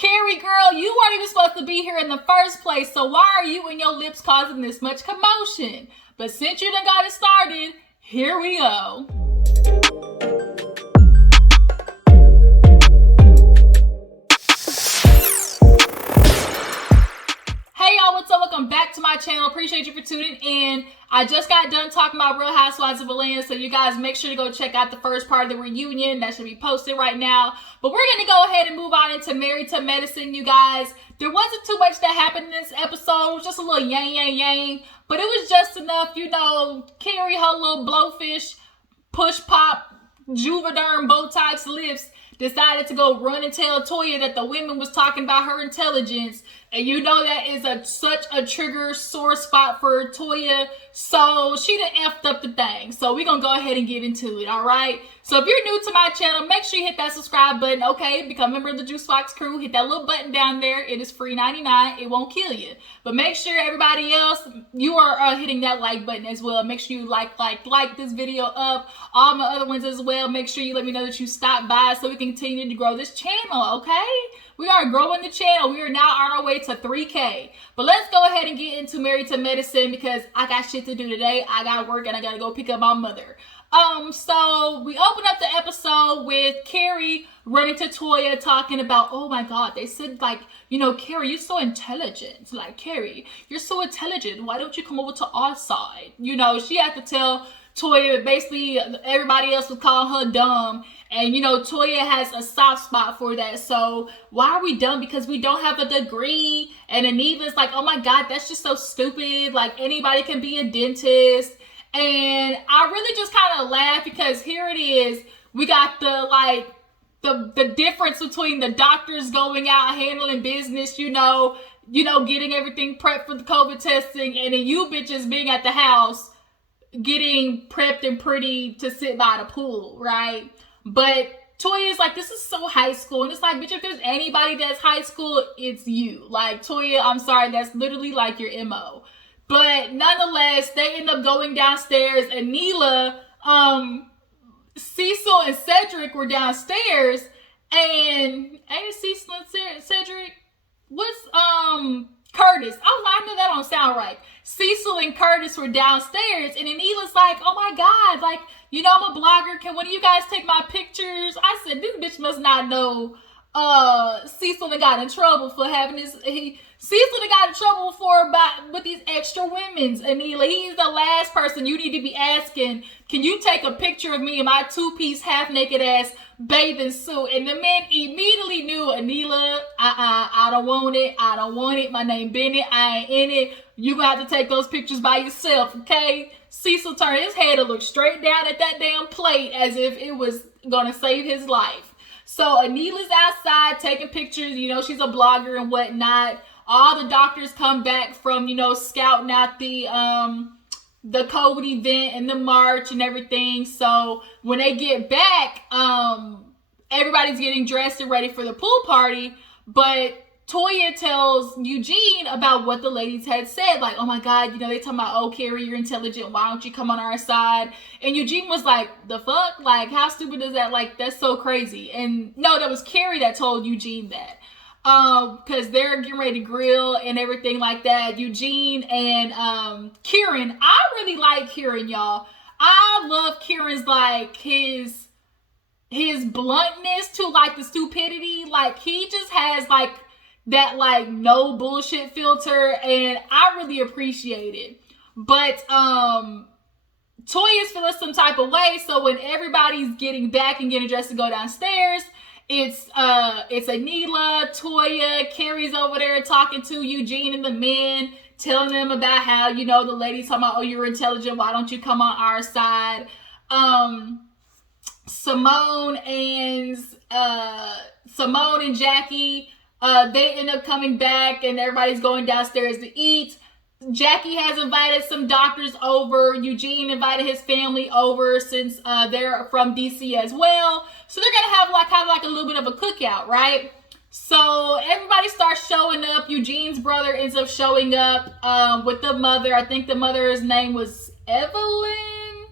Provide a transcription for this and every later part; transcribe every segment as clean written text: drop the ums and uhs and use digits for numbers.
Carrie, girl, you weren't even supposed to be here in the first place, so why are you and your lips causing this much commotion? But since you done got it started, here we go. Hey y'all, what's up? Welcome back to my channel. Appreciate you for tuning in. I just got done talking about Real Housewives of Atlanta, so you guys make sure to go check out the first part of the reunion. That should be posted right now. But we're going to go ahead and move on into Married to Medicine, you guys. There wasn't too much that happened in this episode. It was just a little yang. But it was just enough, you know, Carrie, her little blowfish, push pop, Juvederm, Botox lips, decided to go run and tell Toya that the women was talking about her intelligence. And you know that is such a trigger sore spot for Toya. So she done effed up the thing. So we're going to go ahead and get into it, all right? So if you're new to my channel, make sure you hit that subscribe button, okay? Become a member of the Juice Box crew. Hit that little button down there. It is free 99. It won't kill you. But make sure everybody else, you are hitting that like button as well. Make sure you like this video up. All my other ones as well. Make sure you let me know that you stopped by so we can continue to grow this channel, okay? We are growing the channel. We are now on our way to 3K. But let's go ahead and get into Married to Medicine because I got shit to do today. I got work and I got to go pick up my mother. So we open up the episode with Carrie running to Toya talking about, oh my God, they said like, you know, Carrie, you're so intelligent. Like, Carrie, you're so intelligent. Why don't you come over to our side? You know, she had to tell Toya, basically everybody else was calling her dumb. And, you know, Toya has a soft spot for that. So why are we dumb? Because we don't have a degree. And Aniva's like, oh my God, that's just so stupid. Like, anybody can be a dentist. And I really just kind of laugh because here it is. We got the difference between the doctors going out handling business, you know, getting everything prepped for the COVID testing. And then you bitches being at the house getting prepped and pretty to sit by the pool, right? But Toya is like, this is so high school. And it's like, bitch, if there's anybody that's high school, it's you. Like, Toya, I'm sorry, that's literally like your MO. But nonetheless, they end up going downstairs and Neela, Cecil and Cedric were downstairs. And ain't it Cecil and Cedric? What's, Curtis. I know that don't sound right. Cecil and Curtis were downstairs and then Neela's like, oh my God, like, you know, I'm a blogger. Can one of you guys take my pictures? I said, this bitch must not know Cecil and got in trouble for having this. Cecil and got in trouble with these extra women's. Anila, he's the last person you need to be asking, can you take a picture of me in my two-piece half-naked ass bathing suit? And the man immediately knew, Anila, I don't want it. I don't want it. My name Bennett. I ain't in it. You gonna have to take those pictures by yourself, okay? Cecil turned his head to look straight down at that damn plate as if it was gonna save his life. So Anila's outside taking pictures. You know, she's a blogger and whatnot. All the doctors come back from, you know, scouting out the COVID event and the march and everything. So when they get back, everybody's getting dressed and ready for the pool party. But Toya tells Eugene about what the ladies had said. Like, oh my God, you know, they talking about, oh, Carrie, you're intelligent. Why don't you come on our side? And Eugene was like, the fuck? Like, how stupid is that? Like, that's so crazy. And no, that was Carrie that told Eugene that. Because they're getting ready to grill and everything like that. Eugene and Kieran. I really like Kieran, y'all. I love Kieran's, like, his bluntness to, like, the stupidity. Like, he just has, like, that, like, no bullshit filter, and I really appreciate it. But Toya's feeling some type of way, so when everybody's getting back and getting dressed to go downstairs, it's Anila, Toya, Carrie's over there talking to Eugene and the men, telling them about how, you know, the ladies talking about, oh, you're intelligent, why don't you come on our side? Simone and Jackie, they end up coming back and everybody's going downstairs to eat. Jackie has invited some doctors over. Eugene invited his family over since they're from DC as well. So they're going to have like kind of like a little bit of a cookout, right? So everybody starts showing up. Eugene's brother ends up showing up with the mother. I think the mother's name was Evelyn,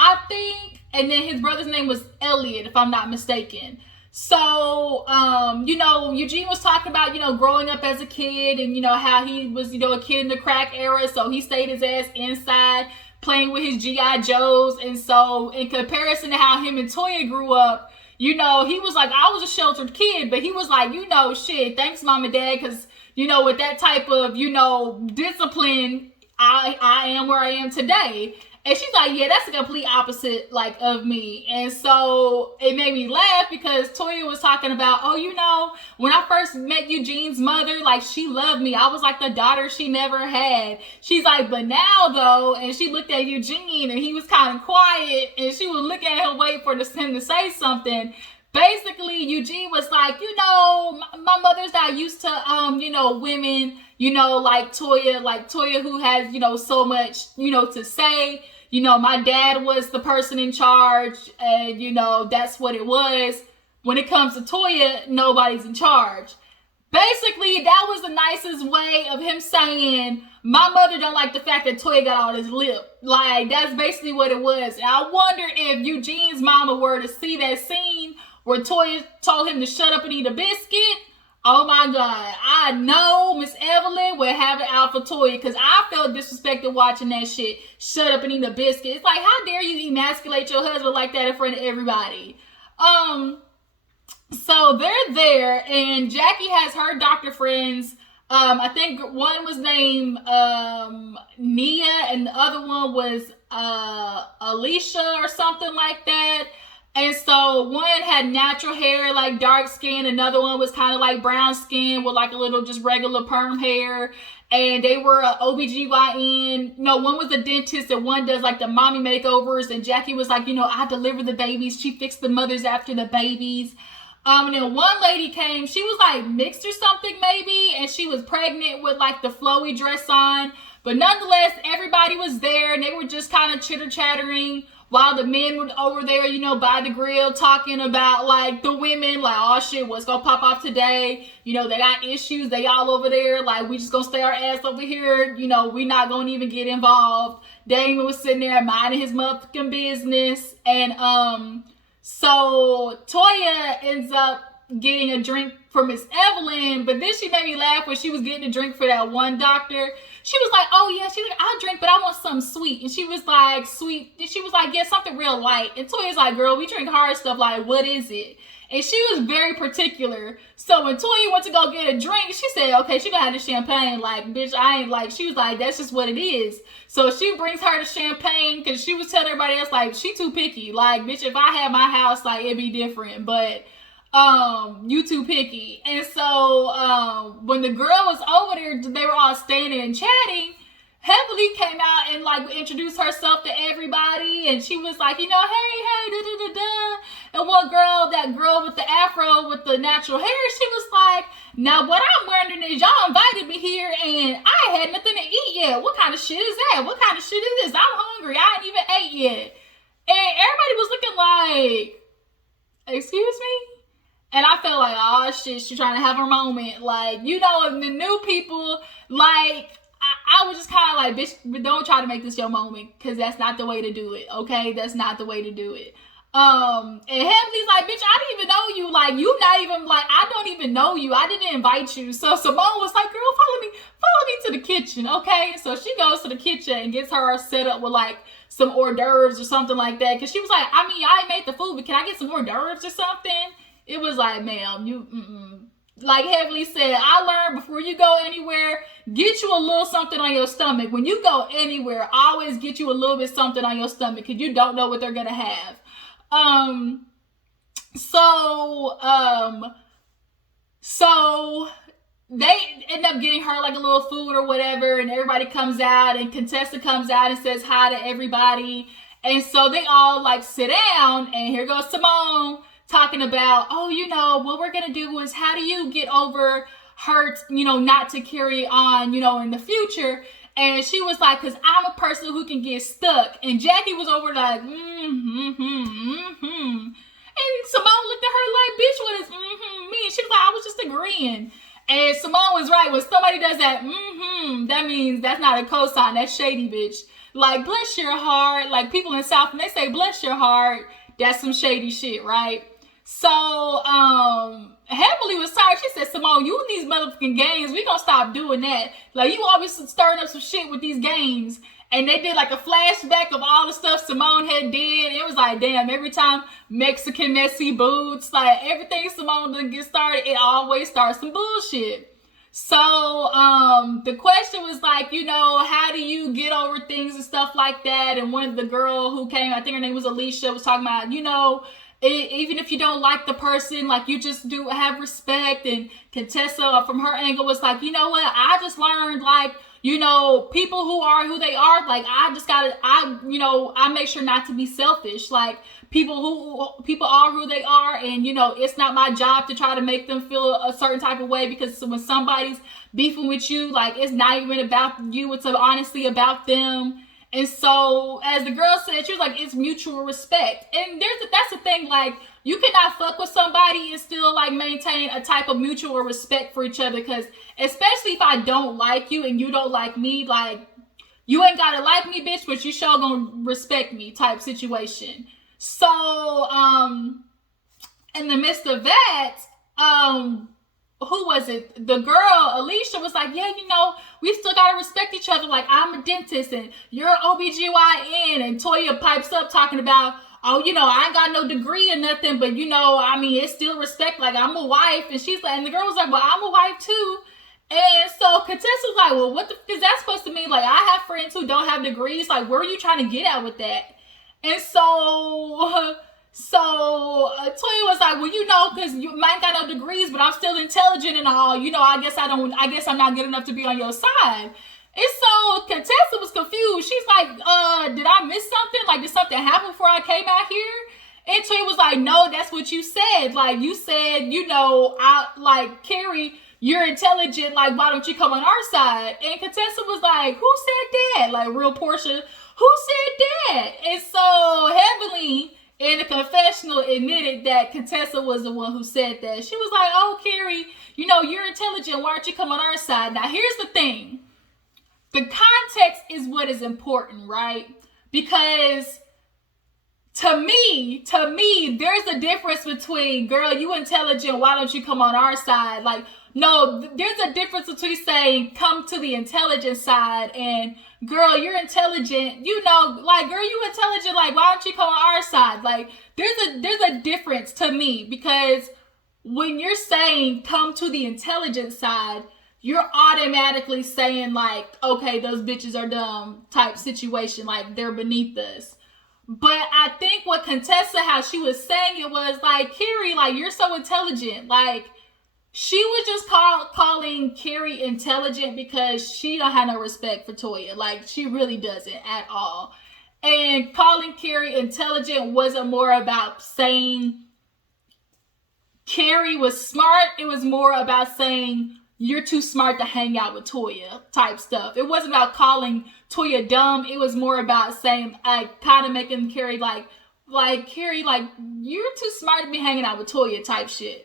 I think. And then his brother's name was Elliot, if I'm not mistaken. So, Eugene was talking about, growing up as a kid and, how he was, a kid in the crack era. So he stayed his ass inside playing with his G.I. Joes. And so in comparison to how him and Toya grew up, he was like, I was a sheltered kid, but he was like, shit, thanks mom and dad. Cause, with that type of, discipline, I am where I am today. And she's like, yeah, that's the complete opposite, like, of me. And so it made me laugh because Toya was talking about, when I first met Eugene's mother, like, she loved me. I was like the daughter she never had. She's like, but now, though, and she looked at Eugene, and he was kind of quiet, and she was looking at him, waiting for him to say something. Basically, Eugene was like, my mother's not used to, women, like Toya who has, so much, to say. My dad was the person in charge, and, that's what it was. When it comes to Toya, nobody's in charge. Basically, that was the nicest way of him saying, my mother don't like the fact that Toya got all this lip. Like, that's basically what it was. And I wonder if Eugene's mama were to see that scene where Toya told him to shut up and eat a biscuit. Oh my God, I know Miss Evelyn would have it out for Toya because I felt disrespected watching that shit. Shut up and eat a biscuit. It's like, how dare you emasculate your husband like that in front of everybody? So they're there, and Jackie has her doctor friends. I think one was named Nia, and the other one was Alicia or something like that. And so one had natural hair, like dark skin. Another one was kind of like brown skin with like a little just regular perm hair. And they were a OBGYN. No, one was a dentist and one does like the mommy makeovers. And Jackie was like, I deliver the babies. She fixed the mothers after the babies. And then one lady came. She was like mixed or something maybe. And she was pregnant with like the flowy dress on. But nonetheless, everybody was there. And they were just kind of chitter-chattering. While the men were over there, by the grill talking about, like, the women, like, oh, shit, what's gonna pop off today? They got issues. They all over there. Like, we just gonna stay our ass over here. We not gonna even get involved. Damon was sitting there minding his motherfucking business. And, so Toya ends up getting a drink for Miss Evelyn, but then she made me laugh when she was getting a drink for that one doctor. She was like, oh yeah, she's like, I'll drink, but I want something sweet. And she was like, sweet. And she was like, yeah, something real light. And Toya's like, girl, we drink hard stuff. Like, what is it? And she was very particular. So when Toya went to go get a drink, she said, okay, she gonna have the champagne. Like, bitch, I ain't like, she was like, that's just what it is. So she brings her the champagne because she was telling everybody else, like, she too picky. Like, bitch, if I had my house, like, it'd be different. But you too picky. And so when the girl was over there, they were all standing and chatting. Heavenly came out and like introduced herself to everybody, and she was like, hey, da da da da. And one girl, that girl with the afro with the natural hair, she was like, now what I'm wondering is y'all invited me here and I had nothing to eat yet. What kind of shit is that? What kind of shit is this? I'm hungry. I ain't even ate yet. And everybody was looking like, excuse me? And I felt like, oh shit, she's trying to have her moment. Like, the new people, like, I was just kind of like, bitch, don't try to make this your moment, because that's not the way to do it, okay? That's not the way to do it. And Heavenly's like, bitch, I didn't even know you. Like, you not even, like, I don't even know you. I didn't invite you. So Simone was like, girl, follow me to the kitchen, okay? So she goes to the kitchen and gets her set up with, like, some hors d'oeuvres or something like that. Because she was like, I mean, I ain't made the food, but can I get some hors d'oeuvres or something? It was like, ma'am, like Heavenly said, I learned before you go anywhere, get you a little something on your stomach. When you go anywhere, always get you a little bit something on your stomach because you don't know what they're going to have. So they end up getting her like a little food or whatever, and everybody comes out, and Contessa comes out and says hi to everybody. And so they all like sit down, and here goes Simone talking about, what we're going to do is how do you get over hurt, not to carry on, in the future. And she was like, because I'm a person who can get stuck. And Jackie was over like, And Simone looked at her like, bitch, what does mean? She was like, I was just agreeing. And Simone was right. When somebody does that, that means that's not a cosign. That's shady, bitch. Like, bless your heart. Like, people in the South, when they say bless your heart, that's some shady shit, right? So, Heavenly was tired. She said, Simone, you and these motherfucking games, we gonna stop doing that. Like, you always stirring up some shit with these games. And they did like a flashback of all the stuff Simone had did. It was like, damn, every time Mexican messy boots, like everything Simone did get started, it always starts some bullshit. So, the question was like, you know, how do you get over things and stuff like that? And one of the girl who came, I think her name was Alicia, was talking about, you know, even if you don't like the person, like you just do have respect. And Contessa from her angle was like, you know what, I just learned, like, you know, people who are who they are, like I make sure not to be selfish. Like people are who they are, and you know, it's not my job to try to make them feel a certain type of way, because when somebody's beefing with you, like it's not even about you, it's honestly about them. And so, as the girl said, she was like, it's mutual respect. And that's the thing, like, you cannot fuck with somebody and still, like, maintain a type of mutual respect for each other. Because, especially if I don't like you and you don't like me, like, you ain't gotta like me, bitch, but you sure gonna respect me type situation. So, in the midst of that, who was it? The girl, Alicia, was like, yeah, you know, we still gotta respect each other. Like, I'm a dentist and you're an OBGYN. And Toya pipes up talking about, oh, you know, I ain't got no degree or nothing, but you know, I mean, it's still respect. Like, I'm a wife. And she's like, and the girl was like, well, I'm a wife too. And so Contessa was like, well, what the f is that supposed to mean? Like, I have friends who don't have degrees. Like, where are you trying to get at with that? And so Toya was like, well, you know, because you might got no degrees, but I'm still intelligent and all. You know, I guess I'm not good enough to be on your side. And so Contessa was confused. She's like, did I miss something? Like, did something happen before I came out here? And Toya was like, no, that's what you said. Like, you said, you know, Carrie, you're intelligent. Like, why don't you come on our side? And Contessa was like, who said that? Like, real Portia, who said that? And so Heavenly, in the confessional, admitted that Contessa was the one who said that. She was like, oh, Carrie, you know, you're intelligent. Why don't you come on our side? Now, here's the thing. The context is what is important, right? Because to me, there's a difference between, girl, you intelligent. Why don't you come on our side? Like, no, there's a difference between saying, come to the intelligent side, and girl, you're intelligent, you know, like, girl, you intelligent, like, why don't you come on our side? Like, there's a difference to me, because when you're saying come to the intelligent side, you're automatically saying, like, okay, those bitches are dumb type situation, like, they're beneath us. But I think what Contessa, how she was saying it was like, Carrie, like, you're so intelligent, like, she was just calling Carrie intelligent because she don't have no respect for Toya. Like, she really doesn't at all. And calling Carrie intelligent wasn't more about saying Carrie was smart. It was more about saying you're too smart to hang out with Toya type stuff. It wasn't about calling Toya dumb. It was more about saying, kind of making Carrie like Carrie, like, you're too smart to be hanging out with Toya type shit.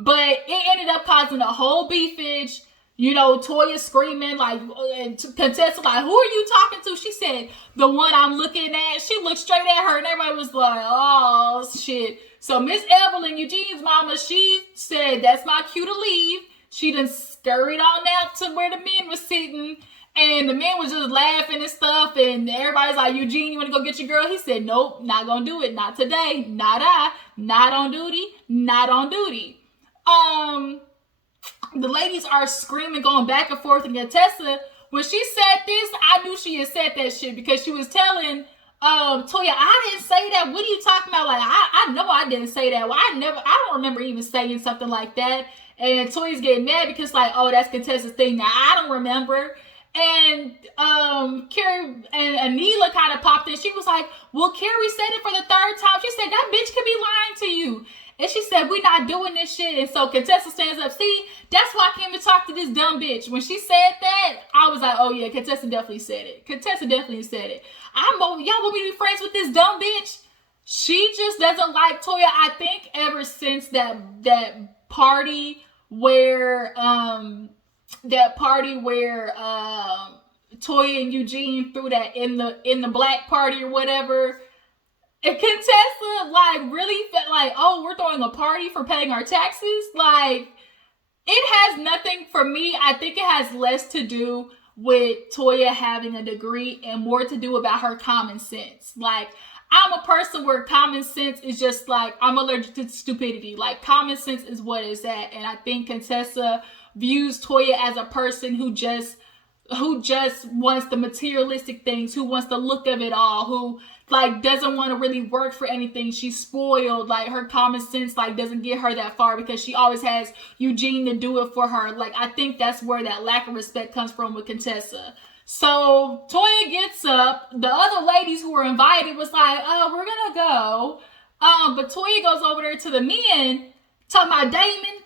But it ended up causing a whole beefage. You know, Toya screaming, like, and Contessa, like, who are you talking to? She said, the one I'm looking at. She looked straight at her, and everybody was like, oh, shit. So Miss Evelyn, Eugene's mama, she said, that's my cue to leave. She done scurried on out to where the men was sitting. And the men was just laughing and stuff. And everybody's like, Eugene, you want to go get your girl? He said, nope, not going to do it. Not today. Not I. Not on duty. Not on duty. The ladies are screaming, going back and forth, and Contessa, when she said this, I knew she had said that shit, because she was telling Toya, I didn't say that. What are you talking about? Like, I know I didn't say that. Well, I don't remember even saying something like that. And Toya's getting mad because, like, oh, that's Contessa's thing. Now, I don't remember. And Carrie and Anila kind of popped in. She was like, well, Carrie said it for the third time. She said, that bitch could be lying to you. And she said, we're not doing this shit. And so Contessa stands up. See, that's why I came to talk to this dumb bitch. When she said that, I was like, oh yeah, Contessa definitely said it. Contessa definitely said it. Y'all want me to be friends with this dumb bitch? She just doesn't like Toya. I think ever since that party where Toya and Eugene threw that in the black party or whatever, And Contessa, like, really felt like, oh, we're throwing a party for paying our taxes? Like, it has nothing, for me, I think it has less to do with Toya having a degree and more to do about her common sense. Like, I'm a person where common sense is just like, I'm allergic to stupidity. Like, common sense is what is that. And I think Contessa views Toya as a person who just wants the materialistic things, who wants the look of it all, who like doesn't want to really work for anything. She's spoiled. Like, her common sense like doesn't get her that far because she always has Eugene to do it for her. Like, I think that's where that lack of respect comes from with Contessa. So Toya gets up. The other ladies who were invited was like, oh, we're gonna go. But Toya goes over there to the men, talking about Damon,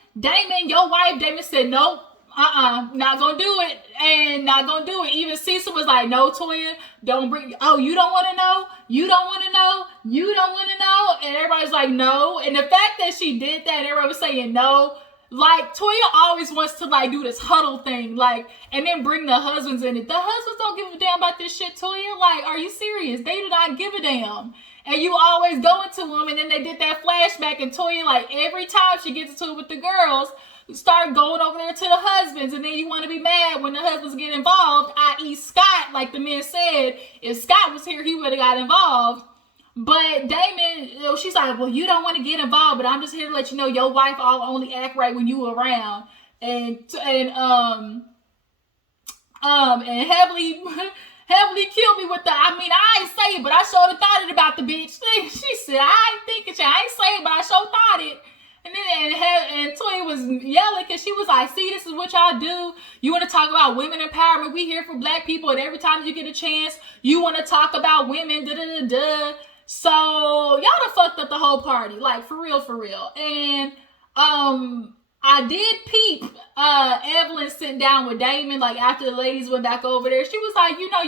your wife. Damon said, nope. Not gonna do it, and not gonna do it. Even Cecil was like, no, Toya, don't bring, oh, you don't want to know, you don't want to know, you don't want to know, and everybody's like, no. And the fact that she did that, everybody was saying no, like, Toya always wants to like do this huddle thing, like, and then bring the husbands in it. The husbands don't give a damn about this shit, Toya. Like, are you serious? They do not give a damn. And you always go into them, and then they did that flashback, and Toya, like, every time she gets into it with the girls, start going over there to the husbands, and then you want to be mad when the husbands get involved, i.e. Scott. Like the men said, if Scott was here, he would have got involved. But Damon, she's like, well, you don't want to get involved, but I'm just here to let you know your wife only act right when you around. And Heavenly killed me with the, I mean, I ain't say it, but I sure thought it about the bitch. She said, I ain't thinking shit. I ain't say it, but I sure thought it. And then Toya was yelling because she was like, see, this is what y'all do. You want to talk about women empowerment. We here for black people. And every time you get a chance, you want to talk about women. So y'all done fucked up the whole party. Like, for real, for real. And I did peep Evelyn sitting down with Damon, like, after the ladies went back over there. She was like, you know,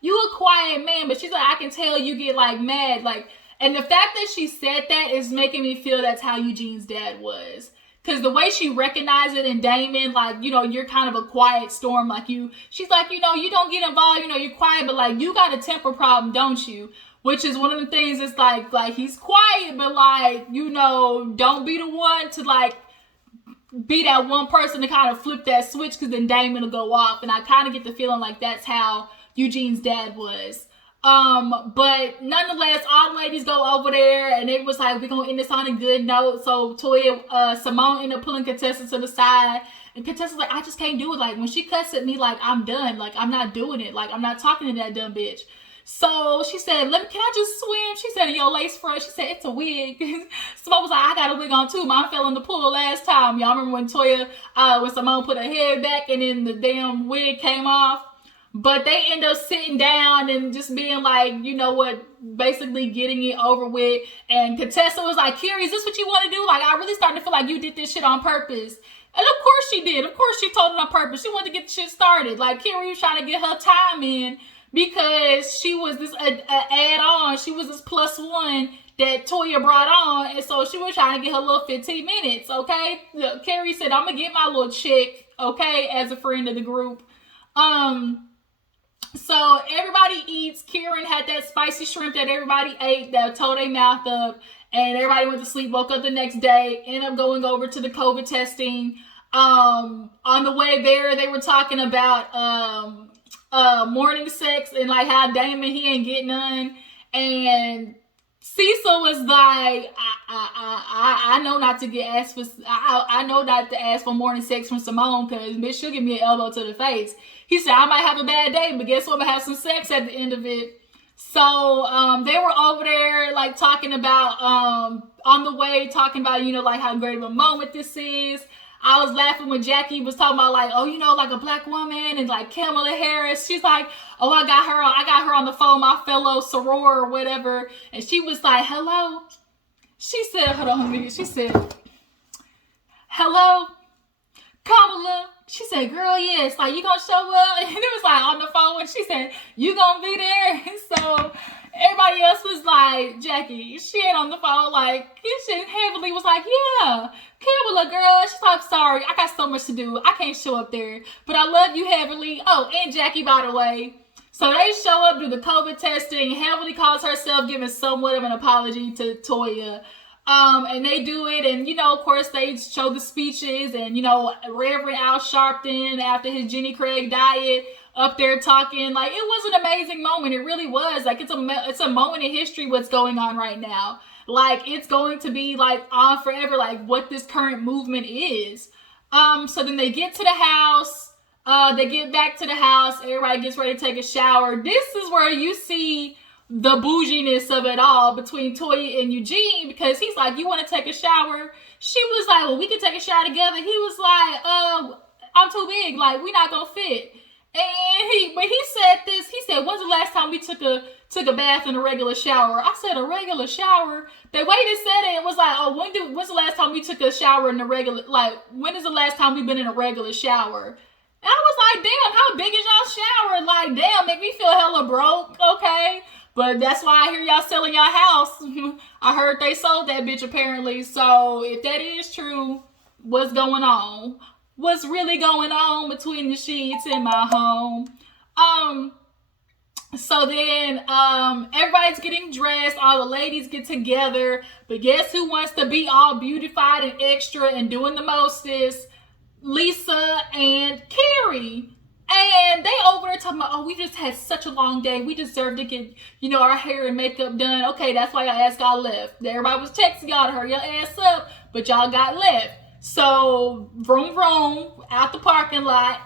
you a quiet man. But she's like, I can tell you get, like, mad. Like, and the fact that she said that is making me feel that's how Eugene's dad was. Because the way she recognized it in Damon, like, you know, you're kind of a quiet storm. Like, she's like, you know, you don't get involved, you know, you're quiet, but, like, you got a temper problem, don't you? Which is one of the things it's like he's quiet, but, like, you know, don't be the one to, like, be that one person to kind of flip that switch, because then Damon will go off. And I kind of get the feeling like that's how Eugene's dad was. But nonetheless, all the ladies go over there, and it was like, we're gonna end this on a good note. So Toya, Simone ended up pulling Contessa to the side, and Contessa's like, I just can't do it. Like, when she cuts at me, like, I'm done. Like, I'm not doing it. Like, I'm not talking to that dumb bitch. So she said, can I just swim? She said, in your lace front. She said, it's a wig. Simone was like, I got a wig on too. Mine fell in the pool last time. Y'all remember when when Simone put her hair back and then the damn wig came off? But they end up sitting down and just being like, you know what, basically getting it over with. And Contessa was like, Carrie, is this what you want to do? Like, I really starting to feel like you did this shit on purpose. And of course she did. Of course she told it on purpose. She wanted to get the shit started. Like, Carrie was trying to get her time in because she was this add-on. She was this plus one that Toya brought on. And so she was trying to get her little 15 minutes, okay? Carrie said, I'm going to get my little check, okay, as a friend of the group. So everybody eats. Kieran had that spicy shrimp that everybody ate that tore their mouth up, and everybody went to sleep, woke up the next day, ended up going over to the COVID testing. On the way there, they were talking about morning sex and like how Damon, he ain't getting none. And Cecil was like, I know not to get asked for, I know not to ask for morning sex from Simone, because bitch, she'll give me an elbow to the face. He said, I might have a bad day, but guess what? I'm going to have some sex at the end of it. So they were over there, like, talking about, on the way, talking about, you know, like, how great of a moment this is. I was laughing when Jackie was talking about, like, oh, you know, like a black woman, and like Kamala Harris. She's like, oh, I got her on the phone, my fellow soror or whatever. And she was like, hello. She said, hold on, she said, hello, Kamala. She said, girl, yes, like, you gonna show up? And it was like on the phone, and she said, you gonna be there? And so everybody else was like, Jackie, she ain't on the phone, like, Heavenly was like, yeah, Kamala, girl. She's like, sorry, I got so much to do. I can't show up there, but I love you, Heavenly. Oh, and Jackie, by the way. So they show up, do the COVID testing. Heavenly calls herself giving somewhat of an apology to Toya. And they do it, and of course they show the speeches, and Reverend Al Sharpton after his Jenny Craig diet up there talking. Like, it was an amazing moment. It really was. Like, it's a moment in history what's going on right now. Like, it's going to be like on forever, like what this current movement is. So then they get to the house. They get back to the house. Everybody gets ready to take a shower. This is where you see the bouginess of it all between Toya and Eugene, because he's like, you want to take a shower? She was like, well, we can take a shower together. He was like, I'm too big. Like, we not gonna fit. And when he said this, he said, when's the last time we took a bath in a regular shower? I said, a regular shower? The way they said it was like, oh, when's the last time we took a shower in a regular, like, when is the last time we've been in a regular shower? And I was like, damn, how big is y'all shower? Like, damn, make me feel hella broke, okay? But that's why I hear y'all selling y'all house. I heard they sold that bitch apparently. So if that is true, what's going on? What's really going on between the sheets in my home? So then everybody's getting dressed. All the ladies get together. But guess who wants to be all beautified and extra and doing the mostest? Lisa and Carrie. And they over there talking about, oh, we just had such a long day. We deserve to get, our hair and makeup done. Okay, that's why y'all ass got left. Everybody was texting y'all to hurry your ass up, but y'all got left. So, vroom, vroom, out the parking lot.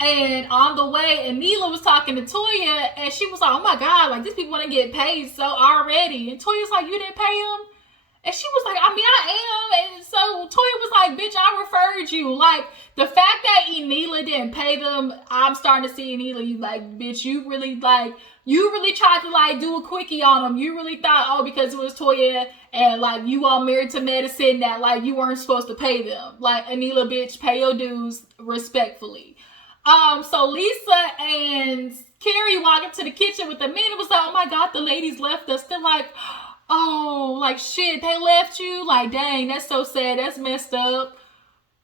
And on the way, Anila was talking to Toya, and she was like, oh my God, like, these people want to get paid so already. And Toya's like, you didn't pay them? And she was like, I mean, I am. And so Toya was like, bitch, I referred you. Like, the fact that Anila didn't pay them, I'm starting to see Anila, like, bitch, you really tried to, like, do a quickie on them. You really thought, oh, because it was Toya and, like, you all married to medicine that, like, you weren't supposed to pay them. Like, Anila, bitch, pay your dues respectfully. So Lisa and Carrie walk into the kitchen with the men. It was like, oh my God, the ladies left us. They're like, oh, like, shit, they left you? Like, dang, that's so sad. That's messed up.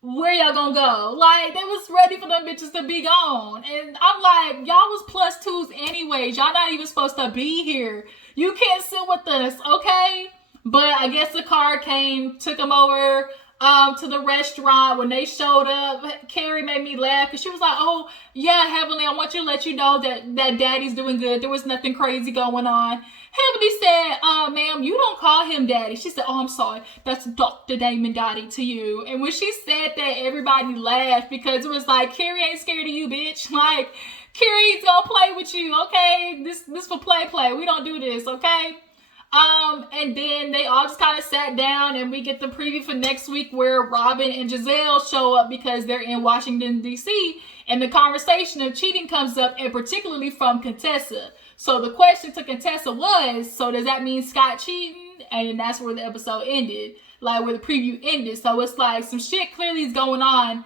Where y'all gonna go? Like, they was ready for them bitches to be gone. And I'm like, y'all was +2s anyways. Y'all not even supposed to be here. You can't sit with us, okay? But I guess the car came, took them over to the restaurant. When they showed up, Carrie made me laugh because she was like, oh, yeah, Heavenly, I want you to let you know that Daddy's doing good. There was nothing crazy going on. Heavenly said, ma'am, you don't call him Daddy. She said, oh, I'm sorry. That's Dr. Damon Daddy to you. And when she said that, everybody laughed because it was like, Carrie ain't scared of you, bitch. Like, Carrie's gonna play with you, okay? This for play. We don't do this, okay? And then they all just kind of sat down, and we get the preview for next week where Robin and Giselle show up because they're in Washington, D.C., and the conversation of cheating comes up, and particularly from Contessa. So the question to Contessa was, so does that mean Scott cheating? And that's where the episode ended, like where the preview ended. So it's like some shit clearly is going on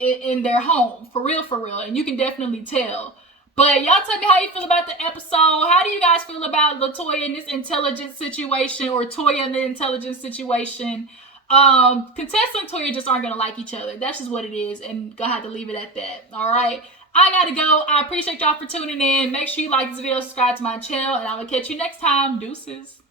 in their home, for real, and you can definitely tell. But y'all tell me how you feel about the episode. How do you guys feel about LaToya in this intelligence situation, or Toya in the intelligence situation? Contessa and Toya just aren't going to like each other. That's just what it is, and gonna have to leave it at that. All right? I gotta go. I appreciate y'all for tuning in. Make sure you like this video, subscribe to my channel, and I will catch you next time. Deuces.